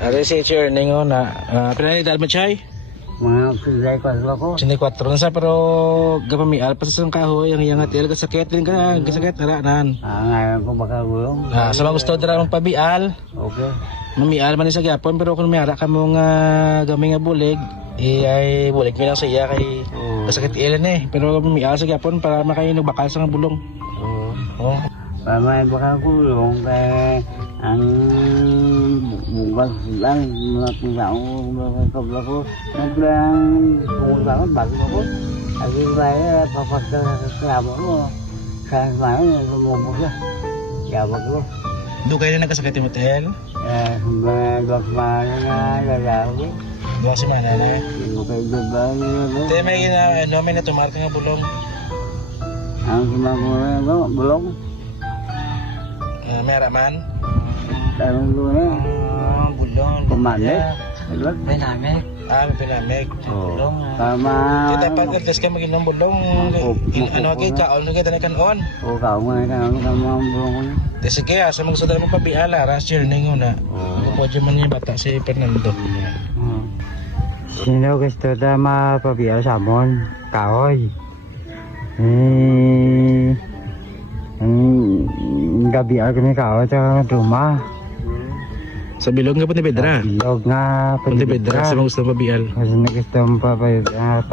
Ari si Churning o na pinanidal mo chay? Mga pilay ko ako. Sini 4 na sa pero gapamial pa sa kahoy ang iyang atil kasakit din ka kasakit aranan. Ngayon ko baka gulong. Sa mga gusto dira mong pabial. Okay. Mamial man ni sa gyapon pero kung mayara ka mo nga gamay nga bulig ay bulig mi lang sa iya kay kasakit ilan pero mamial sa gyapon para makainog bakal sa nga bulong. Oh. Para may baka gulong kay ang bukas lang mga tao mga kabla ko naglang pumunta ko bago ako lagi kaya papasok sa amo ko sa mga sumubok siya yabag ko Dugay na nagkasakit yung hotel? mga dok mana na lalaki 2 semana na. hindi kayo diba Te may may natumar ka nga bulong. ang sumabok ko bulong May araman? tanong ko na Bulong. kumanda Pinamig. May pinamig. bulong tama Di dapat kertas ka mag-inom bulong. Ano kay kaon ka kita na kanon. o kau mga tanong ka mga bulong ko Di sige sa mga sadar mo pabiala ras Churning una. Pwede man yung bata si Fernando. Sino gusto na mapabiyak sa amon? Kahoy. Gabi ako ni kahoy sa rumah. Sa bilog nga Pontevedra. Bilog nga Pontevedra sa mga gusto pabial. Kasi na gusto mo pabiyak.